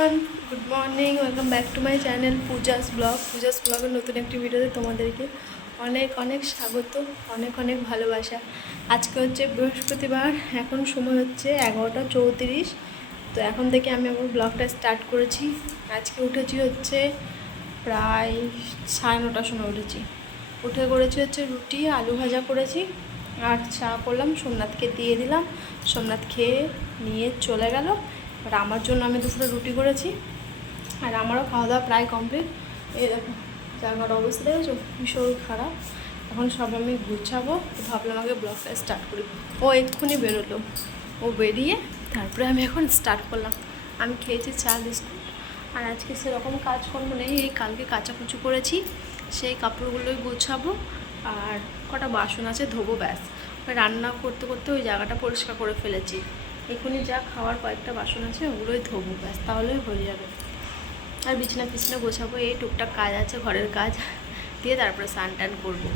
Everyone, good morning, welcome back to my channel Puja's ব্লগের নতুন একটি ভিডিওতে তোমাদেরকে অনেক অনেক স্বাগত, অনেক অনেক ভালোবাসা। আজকে হচ্ছে বৃহস্পতিবার, এখন সময় হচ্ছে 11:34। তো এখন থেকে আমি আমার ব্লগটা স্টার্ট করেছি। আজকে উঠেছি হচ্ছে প্রায় 9:30 সময় উঠেছি। উঠে করেছি হচ্ছে রুটি আলু ভাজা করেছি আর চা করলাম, সোমনাথকে দিয়ে দিলাম। সোমনাথ খেয়ে নিয়ে চলে গেল। আর আমার জন্য আমি দুপুরে রুটি করেছি আর আমারও খাওয়া দাওয়া প্রায় কমপ্লিট। এই দেখো জায়গার অবস্থা দেখেছো, ভীষণ খারাপ। এখন সব আমি গুছাবো, তো ভাবলাম আগে ব্লগটা স্টার্ট করি। ও এক্ষুনি বেরোলো, ও বেরিয়ে তারপরে আমি এখন স্টার্ট করলাম। আমি খেয়েছি চা বিস্কুট, আর আজকে সেরকম কাজকর্ম নেই। এই কালকে কাচাকুচি করেছি, সেই কাপড়গুলোই গোছাবো আর কটা বাসন আছে ধোবো, ব্যাস। রান্না করতে করতে ওই জায়গাটা পরিষ্কার করে ফেলেছি। এখনই যা খাওয়ার কয়েকটা বাসন আছে ওগুলোই ধোবো, ব্যাস, তাহলেই হয়ে যাবে। আর বিছনা পিছনা গোছাবো, এই টুকটাক কাজ আছে ঘরের কাজ দিয়ে তারপরে স্নান টান করবো।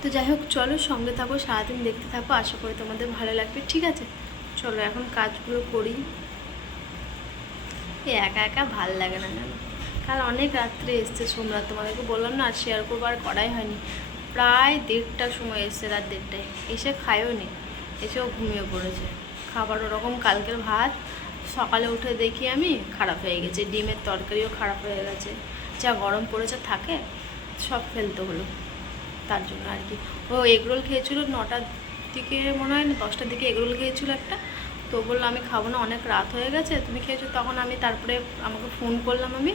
তো যাই হোক, চলো সঙ্গে থাকো, সারাদিন দেখতে থাকো, আশা করি তোমাদের ভালো লাগবে। ঠিক আছে, চলো এখন কাজগুলো করি। এই একা একা ভাল লাগে না জানো। কাল অনেক রাত্রে এসছে সোমরাত, তোমাদেরকে বললাম না, আর শেয়ার করবো, আর করাই হয়নি। প্রায় 1:30টার সময় এসছে, রাত 1:30টায় এসে খায়ও নি, এসেও ঘুমিয়ে পড়েছে। খাবার ওরকম কালকের ভাত, সকালে উঠে দেখি আমি খারাপ হয়ে গেছে, ডিমের তরকারিও খারাপ হয়ে গেছে। যা গরম পড়েছে থাকে, সব ফেলতে হলো। তার জন্য আর কি। ও এগরোল খেয়েছিল 9টার দিকে, মনে হয় না 10টার দিকে এগরোল খেয়েছিল একটা। তো বললো আমি খাবো না, অনেক রাত হয়ে গেছে, তুমি খেয়েছো। তখন আমি তারপরে আমাকে ফোন করলাম, আমি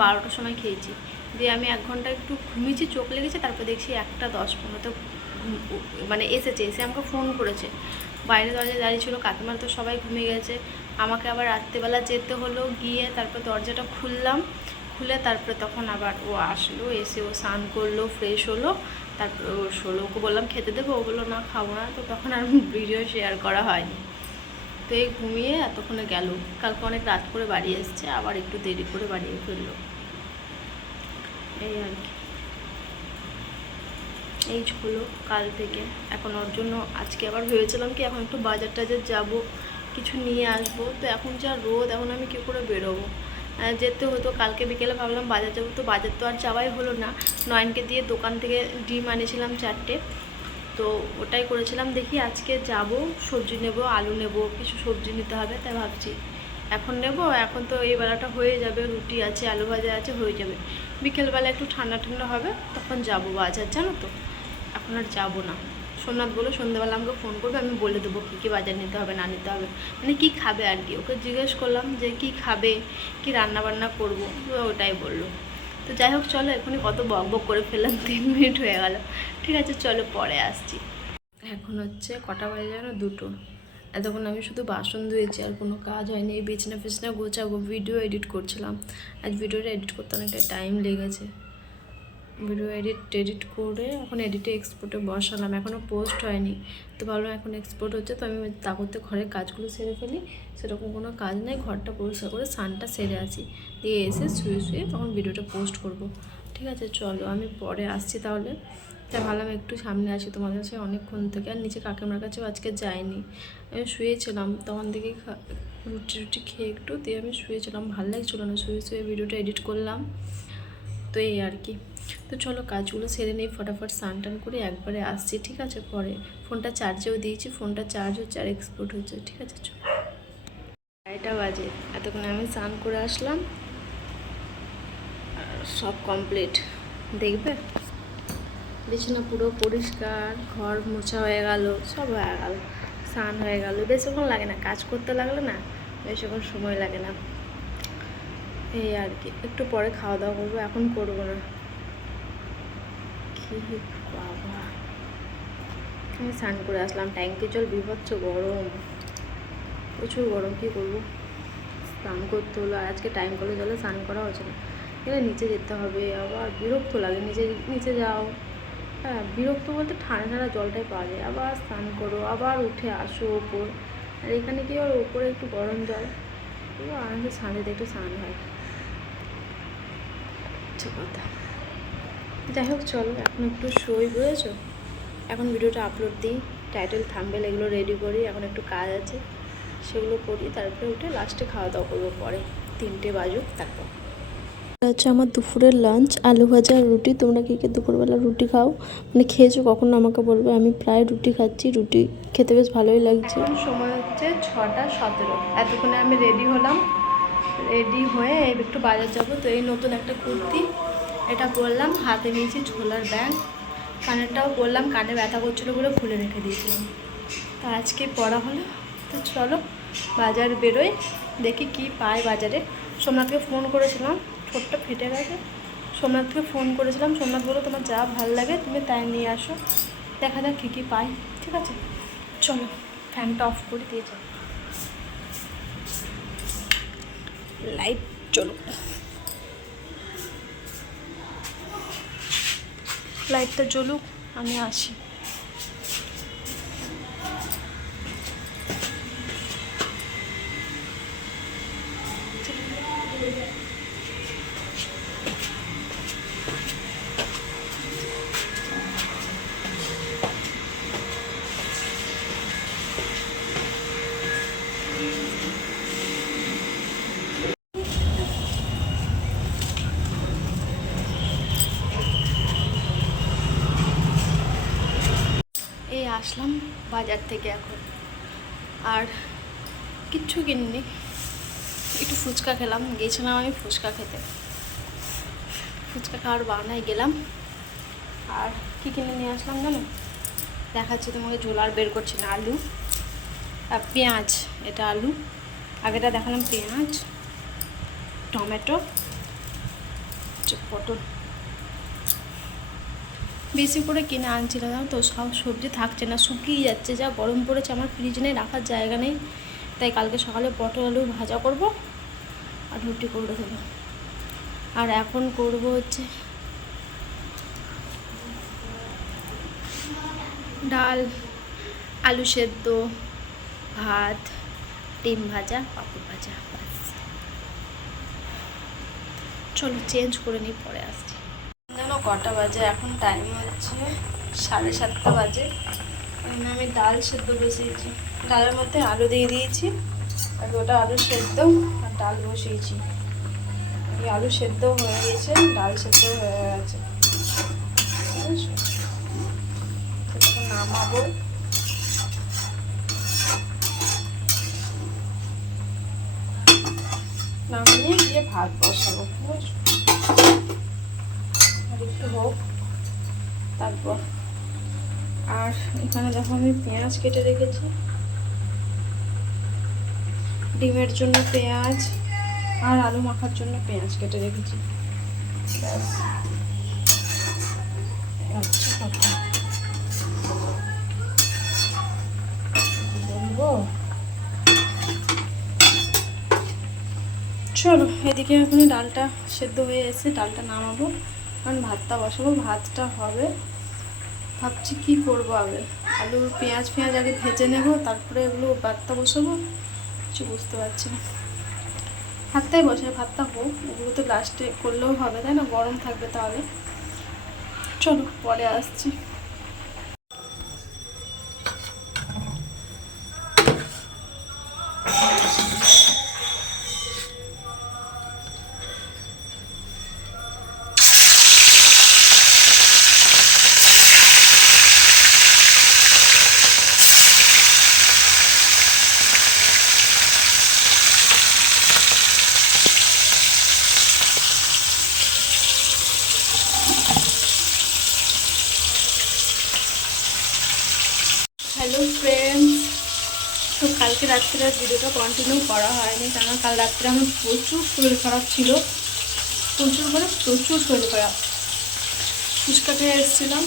12টার সময় খেয়েছি। দিয়ে আমি 1 ঘন্টা একটু ঘুমিয়েছি, চোখ লেগেছে, তারপর দেখছি 1:10-15 মানে এসে আমাকে ফোন করেছে। বাইরে দরজায় দাঁড়িয়ে ছিল, কাকিমার তো সবাই ঘুমিয়ে গেছে। আমাকে আবার রাত্রেবেলা যেতে হলো, গিয়ে তারপর দরজাটা খুললাম, খুলে তারপরে তখন আবার ও আসলো, এসে ও স্নান করলো, ফ্রেশ হলো, তারপরে ও শোলো। ওকে বললাম খেতে দেবো, ও বললো না খাবো না। তো তখন আর ভিডিও শেয়ার করা হয়নি। তো এই ঘুমিয়ে এতক্ষণে গেল। কালকে অনেক রাত করে বাড়ি এসছে, আবার একটু দেরি করে বাড়ি ফিরলো, এই আর কি। এই হলো কাল থেকে। এখন ওর জন্য আজকে আবার ভেবেছিলাম কি এখন একটু বাজার টাজার যাবো, কিছু নিয়ে আসবো। তো এখন যা রোদ, এখন আমি কী করে বেরোবো। যেতে হতো, কালকে বিকেলে ভাবলাম বাজার যাবো, তো বাজার তো আর যাওয়াই হলো না। নয়নকে দিয়ে দোকান থেকে ডিম আনিয়েছিলাম 4টে, তো ওটাই করেছিলাম। দেখি আজকে যাব, সবজি নেব, আলু নেব, কিছু সবজি নিতে হবে, তাই ভাবছি এখন নেব। এখন তো এই বেলাটা হয়ে যাবে, রুটি আছে, আলু ভাজা আছে, হয়ে যাবে। বিকেলবেলা একটু ঠান্ডা ঠান্ডা হবে, তখন যাব বাজার, জানো তো। এখন আর যাবো না। সোমনাথ বলো সন্ধ্যাবেলা আমাকে ফোন করবে, আমি বলে দেবো কী কী বাজার নিতে হবে না নিতে হবে, মানে কী খাবে আর কি। ওকে জিজ্ঞেস করলাম যে কী খাবে, কী রান্না বান্না করবো, ওটাই বললো। তো যাই হোক, চলো, এখনই কত বক বক করে ফেললাম, 3 মিনিট হয়ে গেল। ঠিক আছে, চলো পরে আসছি। এখন হচ্ছে কটা বাজে যেন, 2টো। এতক্ষণ আমি শুধু বাসন ধুয়েছি, আর কোনো কাজ হয়নি। এই বিছনা ফিছনা গোছাবো, ভিডিও এডিট করছিলাম। আজ ভিডিওটা এডিট করতে অনেকটা টাইম লেগেছে। ভিডিও এডিট করে এখন এডিটে এক্সপোর্টে বসালাম, এখনও পোস্ট হয়নি। তো ভাবলাম এখন এক্সপোর্ট হচ্ছে, তো আমি তা করতে ঘরের কাজগুলো সেরে ফেলি। সেরকম কোনো কাজ নেই, ঘরটা পরিষ্কার করে স্নানটা সেরে আসি, দিয়ে এসে শুয়ে তখন ভিডিওটা পোস্ট করব। ঠিক আছে, চলো আমি পরে আসছি তাহলে। তাই ভাবলাম একটু সামনে আসি তোমাদের কাছে, অনেকক্ষণ থেকে। আর নিচে কাকিমার কাছেও আজকে যাইনি, আমি শুয়েছিলাম। তখন থেকে রুটি খেয়ে একটু দিয়ে আমি শুয়েছিলাম, ভালো লাগছিলো না, শুয়ে ভিডিওটা এডিট করলাম। তো এই আর কি। তো চলো কাজগুলো সেরে নেই, ফটাফট স্নান টান করে একবারে আসছি। ঠিক আছে, পরে ফোনটা চার্জেও দিয়েছি, ফোনটা চার্জ হচ্ছে আর এক্সপোর্ট হচ্ছে। ঠিক আছে, চলো। 2:30 বাজে, এতক্ষণে আমি স্নান করে আসলাম, সব কমপ্লিট। দেখবে বিছানা পুরো পরিষ্কার, ঘর মোছা হয়ে গেল, সব হয়ে গেল, স্নান হয়ে গেল। বেশিক্ষণ লাগে না, কাজ করতে লাগলে না বেশিক্ষণ সময় লাগে না। এই আর কি, একটু পরে খাওয়া দাওয়া করবো, এখন করবো না। কি বাবা, আমি স্নান করে আসলাম, ট্যাঙ্কি জল বিভৎস গরম, প্রচুর গরম, কী করবো। স্নান করতে হলো, আর আজকে টাইম করে জলে স্নান করা হচ্ছে না। এখানে নিচে যেতে হবে, আবার বিরক্ত লাগে, নিচে যাও। হ্যাঁ, বিরক্ত বলতে ঠান্ডা ঠান্ডা জলটাই পাওয়া যায়, আবার স্নান করো, আবার উঠে আসো ওপর। আর এখানে কি আর ওপরে একটু গরম জল, আরামসে স্নান একটু স্নান হয়, আচ্ছা কথা। যাই হোক, চলো এখন একটু শোই, বুঝেছো। এখন ভিডিওটা আপলোড দিই, টাইটেল থাম্বনেল এগুলো রেডি করি, এখন একটু কাজ আছে, সেগুলো করি, তারপরে উঠে লাস্টে খাওয়া দাওয়া করবো পরে, 3টে বাজুক তারপর। হচ্ছে আমার দুপুরের লাঞ্চ, আলু ভাজা আর রুটি। তোমরা কে কে দুপুরবেলা রুটি খাও, মানে খেয়েছো কখনো আমাকে বলবে। আমি প্রায় রুটি খাচ্ছি, রুটি খেতে বেশ ভালোই লাগছে। সময় হচ্ছে 6টা 17। এতক্ষণে আমি রেডি হলাম, রেডি হয়ে একটু বাজার যাবো। তো এই নতুন একটা কুর্তি এটা পরলাম, হাতে নিয়েছি ছোলার ব্যাগ, কানেরটাও পরলাম, কানে ব্যথা করছিলো বলে খুলে রেখে দিয়েছিলাম। তো আজকে পরা হলো। তো চলো বাজার বেরোই, দেখি কি পাই বাজারে। সোমনাথকে ফোন করেছিলাম, ঠোঁটটা ফেটে গেছে। সোমনাথকে ফোন করেছিলাম, সোমনাথ বললো তোমার যা ভালো লাগে তুমি তাই নিয়ে আসো, দেখা যাক কী কী পাই। ঠিক আছে চলো, ফ্যানটা অফ করে দিয়ে যাও, লাইট চলো, লাইটটা জ্বলুক, আমি আসি। এই আসলাম বাজার থেকে এখন, আর কিচ্ছু কিনিনি, একটু ফুচকা খেলাম, গেছিলাম আমি ফুচকা খেতে, ফুচকা খাওয়ার বাহানায় গেলাম। আর কী কিনে নিয়ে আসলাম জানো, দেখাচ্ছি তোমাকে, ঝোলার বের করছি না, আলু আর পেঁয়াজ, এটা আলু, আগেটা দেখালাম পেঁয়াজ, টমেটো, পটল, বেশি করে কিনে আনছিলাম জানো তো, সব সবজি থাকছে না, শুকিয়ে যাচ্ছে, যা গরম পড়েছে, আমার ফ্রিজ নেই, রাখার জায়গা নেই। তাই কালকে সকালে পটল আলু ভাজা করব আর রুটি করে দেবো। আর এখন করব হচ্ছে ডাল, আলু সেদ্ধ, ভাত, ডিম ভাজা, পাঁপড় ভাজা, বাস। চলো চেঞ্জ করে নিই, পরে আসছি। জানো কটা বাজে এখন, টাইম হচ্ছে 7:30 বাজে। আমি ডাল সেদ্ধ বসিয়েছি, ডালের মধ্যে আলু দিয়ে দিয়েছি, আর ওটা আলু সেদ্ধ আর ডাল বসিয়েছি। এই আলু সেদ্ধ হয়ে গেছে, ডাল সেদ্ধ হয়ে গেছে, নামাবো। নামিয়ে দিয়ে ভাত বসাবো, আর একটু হোক তারপর। আর এখানে দেখো আমি পেঁয়াজ কেটে রেখেছি, ডিমের জন্য পেঁয়াজ আর আলু মাখার জন্য পেঁয়াজ কেটে রেখেছি। আচ্ছা কথা বলবো, চলো এদিকে এখন ডালটা সেদ্ধ হয়ে এসে ডালটা নামাবো, কারণ ভাতটা বসাবো, ভাতটা হবে। ভাবছি কি করবো, আগে আলু পেঁয়াজ আগে ভেজে নেবো, তারপরে এগুলো ভাতটা বসাবো, কিছু বুঝতে পারছি না। ভাতটাই বসাই, ভাতটা হোক, ওগুলো তো লাস্টে করলেও হবে তাই না, গরম থাকবে তাহলে। চলো পরে আসছি। হ্যালো ফ্রেন্ডস, তো কালকে রাত্রে ভিডিওটা কন্টিনিউ করা হয়নি, কারণ কাল রাত্রে আমার প্রচুর শরীর খারাপ ছিল, প্রচুর শরীর খারাপ। ফুচকা খেয়ে এসেছিলাম,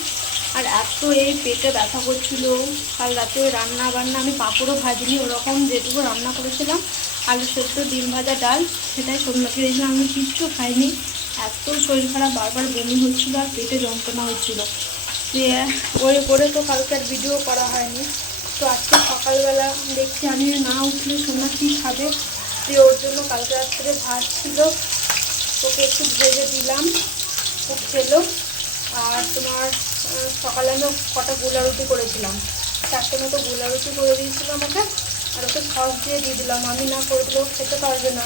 আর এত এই পেটে ব্যথা করছিল। কাল রাতে রান্না বান্না আমি পাঁপড়ও ভাজিনি, ওরকম যেটুকু রান্না করেছিলাম, আলু সেদ্ধ, ডিম ভাজা, ডাল, সেটাই সোমনাথকে দিয়েছিলাম, আমি কিচ্ছু খাইনি। এত শরীর খারাপ, বারবার বমি হচ্ছিলো আর পেটে যন্ত্রণা হচ্ছিলো, দিয়ে ওই করে তো কালকে আর ভিডিও করা হয়নি। তো আজকে সকালবেলা দেখছি আমি না উঠলে সোমনাথ কী খাবে, দিয়ে ওর জন্য কালকে রাত্রে ভাত ছিল, ওকে একটু ভেজে দিলাম, ও খেলো। আর তোমার সকালে আমি কটা গোলা রুটি করেছিলাম, 4টে মতো গোলা রুটি করে দিয়েছিলাম ওকে, আর ওকে সস দিয়ে দিলাম, আমি না করে দিলেও খেতে পারবে না।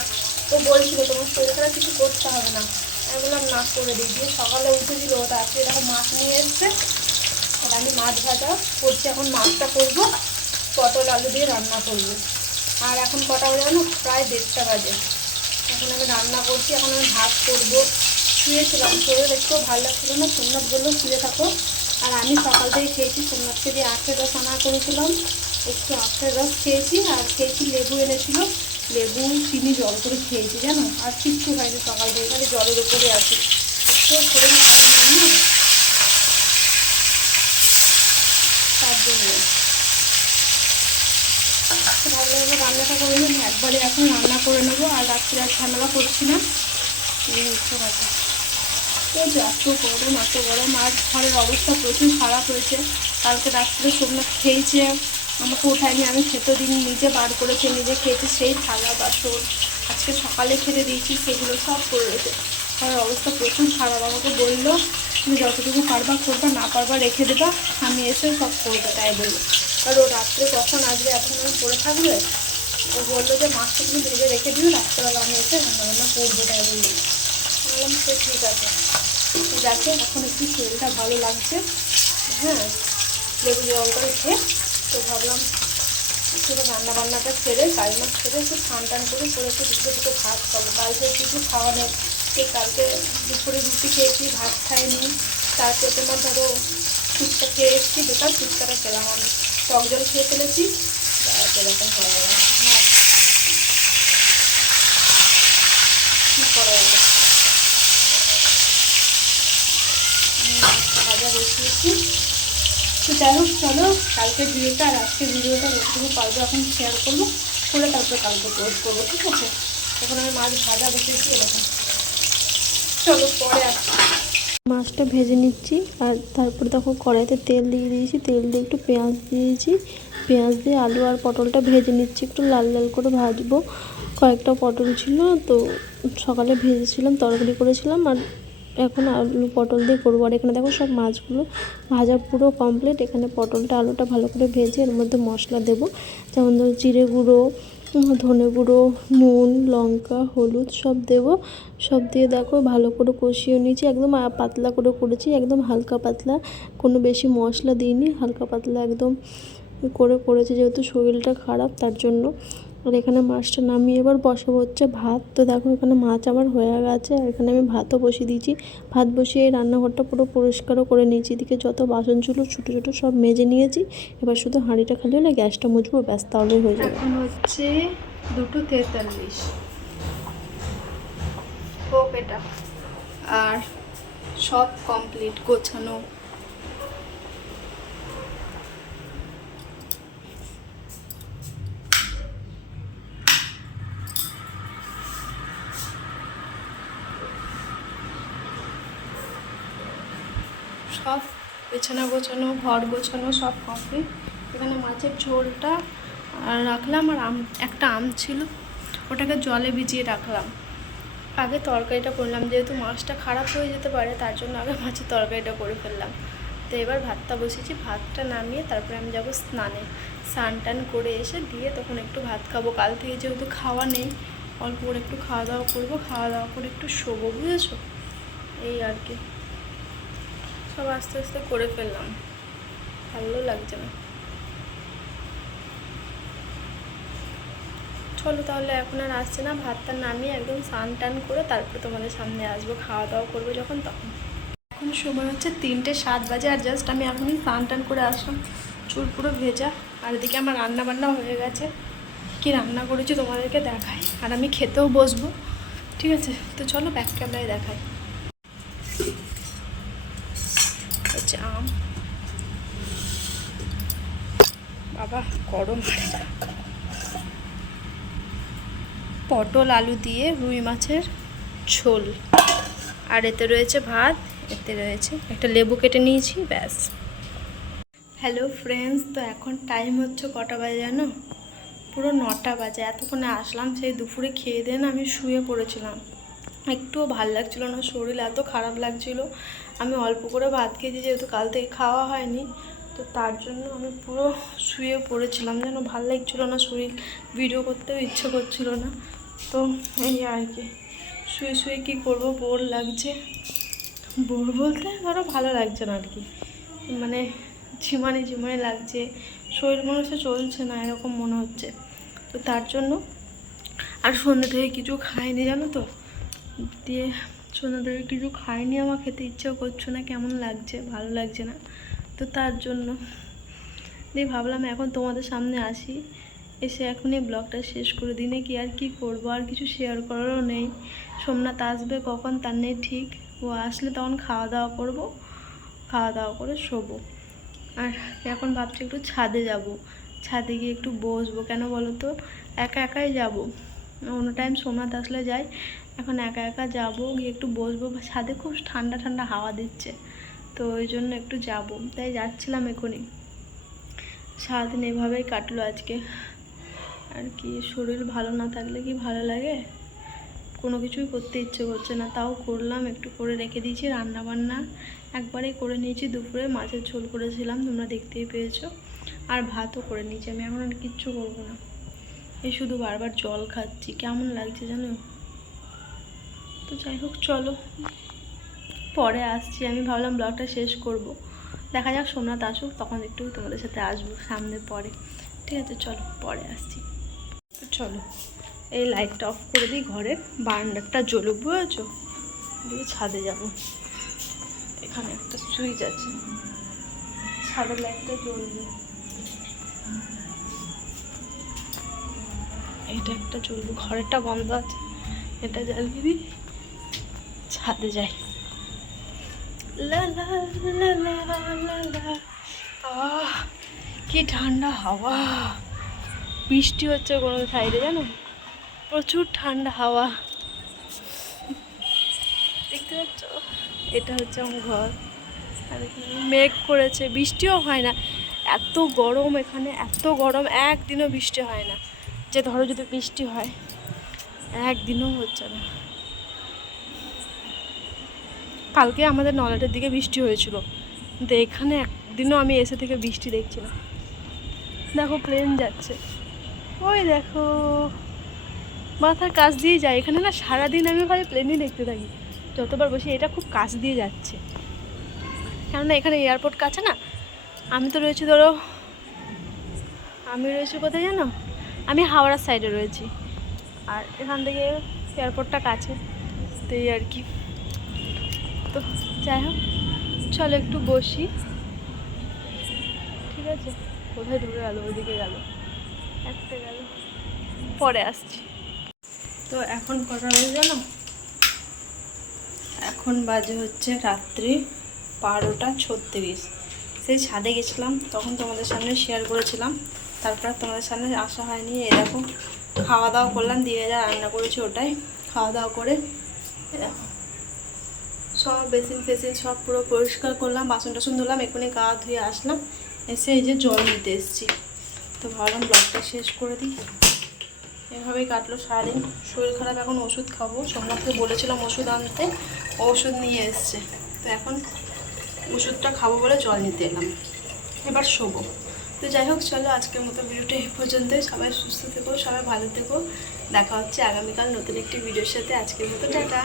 তো বলছিল তোমার শরীর খারাপ কিছু করতে হবে না, আমি বললাম না করে দিই। দিয়ে সকালে উঠেছিল, রাত্রে এরকম মাছ নিয়ে এসছে, আর আমি মাছ ভাজা করছি। এখন মাছটা করবো, পটল আলু দিয়ে রান্না করবো। আর এখন কটা বাজে জানো, প্রায় 1:30 বাজে। এখন আমি রান্না করছি, এখন আমি ভাত করবো। শুয়েছিলাম, শরীর একটু ভালো লাগছিলো না, সোমনাথ বললো শুয়ে থাকো। আর আমি সকাল থেকে খেয়েছি, সোমনাথকে দিয়ে আখের রস আনা করেছিলাম, একটু আখের রস খেয়েছি। আর খেয়েছি লেবু এনেছিল, লেবু চিনি জল করে খেয়েছি জানো। আর কিচ্ছু খাইনি সকাল থেকে, খালি জলের উপরে আছি। একটু শরীর ভালো না, তার জন্য ভাবলাম রান্নাটা করে নিই, একবারে এখন রান্না করে নেবো। আর রাত্রে আর ঝামেলা করছি না, এই হচ্ছে কথা। তো এত গরম আর ঘরের অবস্থা প্রচুর খারাপ হয়েছে। কালকে রাত্রে সোমনাথ খেয়েছে, আমাকে উঠায়নি, আমি খেতে দিন, নিজে বার করেছে, নিজে খেয়েছে। সেই থালা বাসন আজকে সকালে খেতে দিয়েছি, সেগুলো সব করে রয়েছে। ঘরের অবস্থা প্রচুর খারাপ। আমাকে বললো তুমি যতটুকু পারবা করবা, না পারবা রেখে দেবা, আমি এসে সব করবো, তাই বললো। আর ও রাত্রে কখন আসবে, এখন আমি পড়ে থাকবে। ও বললো যে মাছটা তুমি ভেজে রেখে দিও, রাত্রেবেলা আমি এসে রান্নাবান্না করবো, তাই বললো। বললাম সে ঠিক আছে। যাকে এখন একটু শরীরটা ভালো লাগছে, হ্যাঁ, লেবু জলটা খেয়ে। তো ভাবলাম একটু রান্নাবান্নাটা ছেড়ে, কাল মাছ ছেড়ে একটু স্নান টান করে একটু দুটো ভাত খাবো। কালকে কিছু খাওয়া নেই, সেই কালকে দুপুরে রুটি খেয়েছি, ভাত খাইনি। তারপরে তোমার ধরো ফুচকা খেয়ে এসেছি, বেকার ফুচকাটা খেলাম আমি, টক জল খেয়ে ফেলেছি, এরকম হয়ে গেল। কী করা যাবে, ভাজা বসিয়েছি। তো যাই হোক, চলো কালকের ভিডিওটা আর আজকের ভিডিওটা যতটুকু পারবো এখন শেয়ার করবো, করে তারপরে কালকে পোস্ট করবো, ঠিক আছে। এখন আমি মাছ ভাজা বসিয়েছি, এরকম। চলো পরে আসছি। মাছটা ভেজে নিচ্ছি, আর তারপরে দেখো কড়াইতে তেল দিয়ে দিয়েছি, তেল দিয়ে একটু পেঁয়াজ দিয়েছি, পেঁয়াজ দিয়ে আলু আর পটলটা ভেজে নিচ্ছি, একটু লাল লাল করে ভাজবো। কয়েকটা পটল ছিল, তো সকালে ভেজেছিলাম, তরকারি করেছিলাম, আর এখন আলু পটল দিয়ে করবো। আর এখানে দেখো সব মাছগুলো ভাজা পুরো কমপ্লিট। এখানে পটলটা আলুটা ভালো করে ভেজে এর মধ্যে মশলা দেবো, যেমন ধরো জিরে গুঁড়ো, ধনে গুঁড়ো, নুন, লঙ্কা, হলুদ সব দেবো। সব দিয়ে দেখো ভালো করে কষিয়ে নিয়েছি, একদম পাতলা করে করেছি, একদম হালকা পাতলা, কোনো বেশি মশলা দিইনি, হালকা পাতলা একদম করেছি, যেহেতু শরীরটা খারাপ তার জন্য। আর এখানে মাছটা নামিয়ে এবার বসাবো হচ্ছে ভাত। তো দেখো এখানে মাছ আমার হয়ে গেছে, আর এখানে আমি ভাতও বসিয়ে দিয়েছি। ভাত বসিয়ে এই রান্নাঘরটা পুরো পরিষ্কারও করে নিয়েছি, এদিকে যত বাসন ছিল ছোটো ছোটো সব মেজে নিয়েছি। এবার শুধু হাঁড়িটা খালি হলে গ্যাসটা মুছবো, ব্যাস, তাহলেই হয়ে যাবে। এখন হচ্ছে 2:43 হোক এটা, আর সব কমপ্লিট গোছানো। সব বিছানা গোছানো, ঘর গোছানো সব কমপ্লিট। এখানে মাছের ঝোলটা রাখলাম, আর একটা আম ছিল, ওটাকে জলে ভিজিয়ে রাখলাম। আগে তরকারিটা করলাম, যেহেতু মাছটা খারাপ হয়ে যেতে পারে তার জন্য আগে মাছের তরকারিটা করে ফেললাম। তো এবার ভাতটা বসিয়েছি, ভাতটা নামিয়ে তারপরে আমি যাবো স্নানে। স্নান টান করে এসে দিয়ে তখন একটু ভাত খাবো। কাল থেকে যেহেতু খাওয়া নেই, অল্প করে একটু খাওয়া দাওয়া করবো, খাওয়া দাওয়া করে একটু শোবো, বুঝেছো, এই আর কি। সব আস্তে আস্তে করে ফেললাম, ভালো লাগছে না। চলো তাহলে এখন আর আসছে না, ভাতটা নামিয়ে একদম স্নান টান করে তারপরে তোমাদের সামনে আসবো, খাওয়া দাওয়া করবো যখন তখন। এখন সময় হচ্ছে 3:07 বাজে, আর জাস্ট আমি এখনই স্নান টান করে আসলাম, চুল পুরো ভেজা। আর এদিকে আমার রান্না বান্না হয়ে গেছে, কি রান্না করেছি তোমাদেরকে দেখাই, আর আমি খেতেও বসবো, ঠিক আছে। তো চলো ব্যাক ক্যামেরায় দেখাই। হচ্ছে আম, বাবা গরম, পটল আলু দিয়ে রুই মাছের ঝোল, আর এতে রয়েছে ভাত, এতে রয়েছে একটা লেবু কেটে নিয়েছি, ব্যাস। হ্যালো ফ্রেন্ডস, তো এখন টাইম হচ্ছে কটা বাজে জানো, পুরো 9টা বাজে। এতক্ষণে আসলাম, সেই দুপুরে খেয়ে দিয়ে না আমি শুয়ে পড়েছিলাম, একটুও ভাল লাগছিলো না, শরীর এত খারাপ লাগছিলো। আমি অল্প করে ভাত খেয়েছি, যেহেতু কাল থেকে খাওয়া হয়নি, তো তার জন্য আমি পুরো শুয়ে পড়েছিলাম, যেন ভালো লাগছিলো না, শরীর ভিডিও করতেও ইচ্ছে করছিল না। তো এই আর কি, শুয়ে শুয়ে কী করবো, বোর লাগছে। বোর বলতে ধরো ভালো লাগছে না আর কি, মানে ঝিমানি ঝিমানি লাগছে, শরীর মনে হচ্ছে চলছে না, এরকম মনে হচ্ছে। তো তার জন্য আর সন্ধ্যে থেকে কিছু খাইনি জানো তো, দিয়ে সন্ধ্যা থেকে কিছু খাইনি, আমার খেতে ইচ্ছেও করছে না, কেমন লাগছে, ভালো লাগছে না। তো তার জন্য দিয়ে ভাবলাম এখন তোমাদের সামনে আসি, এসে এখনই ব্লগটা শেষ করে দিনে কি আর কি করব, আর কিছু শেয়ার করারও নেই। সোমনাথ আসবে কখন তার নেই ঠিক, ও আসলে তখন খাওয়া দাওয়া করব, খাওয়া দাওয়া করে শোবো। আর এখন ভাবছি একটু ছাদে যাব, ছাদে গিয়ে একটু বসবো। কেন বলো তো, একা একাই যাব, অন্য টাইম সোমনাথ আসলে যাই, এখন একা একা যাবো, গিয়ে একটু বসবো। ছাদে খুব ঠান্ডা ঠান্ডা হাওয়া দিচ্ছে, তো ওই জন্য একটু যাব, তাই যাচ্ছিলাম এখনই। সারাদিন এভাবেই কাটলো আজকে। আর কি, শরীর ভালো না থাকলে কি ভালো লাগে, কোনো কিছুই করতে ইচ্ছে করছে না। তাও করলাম, একটু করে রেখে দিয়েছি, রান্না বান্না একবারেই করে নিয়েছি। দুপুরে মাছের ঝোল করেছিলাম, তোমরা দেখতেই পেয়েছো, আর ভাতও করে নিয়েছি। আমি এখন আর কিচ্ছু করবো না, এই শুধু বারবার জল খাচ্ছি, কেমন লাগছে জানো। তো যাই হোক, চলো পরে আসছি। আমি ভাবলাম ব্লগটা শেষ করব, দেখা যাক সোমনাথ আসুক, তখন একটু তোমাদের সাথে আসবো সামনে পরে। ঠিক আছে, চলো পরে আসছি। তো চলো এই লাইটটা অফ করে দিই, ঘরের বারান্দাটা জ্বলুক, বুঝেছো, দিয়ে ছাদে যাব। এখানে একটা সুইচ আছে, ছাদের লাইটটা জ্বলবে, এটা একটা জ্বলবে, ঘরেরটা বন্ধ আছে, এটা জ্বালিয়ে দিই, ছাদে যাই। লা লা লা লা লা লা। আহ কি ঠান্ডা হাওয়া, বৃষ্টি হচ্ছে কোনো সাইডে জানো, প্রচুর ঠান্ডা হাওয়া। দেখতে পাচ্ছ, এটা হচ্ছে আমার ঘর, আর এখানে মেঘ করেছে, বৃষ্টিও হয় না, এত গরম এখানে, এত গরম, একদিনও বৃষ্টি হয় না। যে ধরো যদি বৃষ্টি হয়, একদিনও হচ্ছে না। কালকে আমাদের নলাটের দিকে বৃষ্টি হয়েছিল, কিন্তু এখানে একদিনও আমি এসে থেকে বৃষ্টি দেখছি না। দেখো প্লেন যাচ্ছে, ওই দেখো, মাথার কাছ দিয়ে যায়। এখানে না সারাদিন আমি ভাই প্লেনই দেখতে থাকি, যতবার বসি। এটা খুব কাছ দিয়ে যাচ্ছে, কেননা এখানে এয়ারপোর্ট কাছে না। আমি তো রয়েছি ধরো, আমি রয়েছি কোথায় জানো, আমি হাওড়ার সাইডে রয়েছি, আর এখান থেকে এয়ারপোর্টটা কাছে, তো এই আর কি। তো যাই হোক, চলো একটু বসি, ঠিক আছে। কোথায় ঢুকে গেল, ওইদিকে গেল, একটা গেল, পরে আসছি। তো এখন কটা বাজে জানো, এখন বাজে হচ্ছে রাত্রি 12:36। সেই ছাদে গেছিলাম, তখন তোমাদের সামনে শেয়ার করেছিলাম, তারপর তোমাদের সামনে আসা হয়নি। এই দেখো খাওয়া দাওয়া করলাম, দিয়ে যা রান্না করেছি ওটাই খাওয়া দাওয়া করে, দেখো সব বেসিন ফেসিন সব পুরো পরিষ্কার করলাম, বাসন টাসন ধুলাম, এখনই গা ধুয়ে আসলাম, এসে এই যে জল নিতে এসেছি। তো ভাবলাম ব্লগটা শেষ করে দিই। এভাবেই কাটলো সারাদিন। শরীর খারাপ, এখন ওষুধ খাবো, সোমনাথকে বলেছিলাম ওষুধ আনতে, ওষুধ নিয়ে এসছে। তো এখন ওষুধটা খাবো বলে জল নিতে এলাম, এবার শোবো। তো যাই হোক, চলো আজকের মতো ভিডিওটা এই পর্যন্তই। সবাই সুস্থ থেকো, সবাই ভালো থেকো, দেখা হচ্ছে আগামীকাল নতুন একটি ভিডিওর সাথে। আজকের মতো টাটা।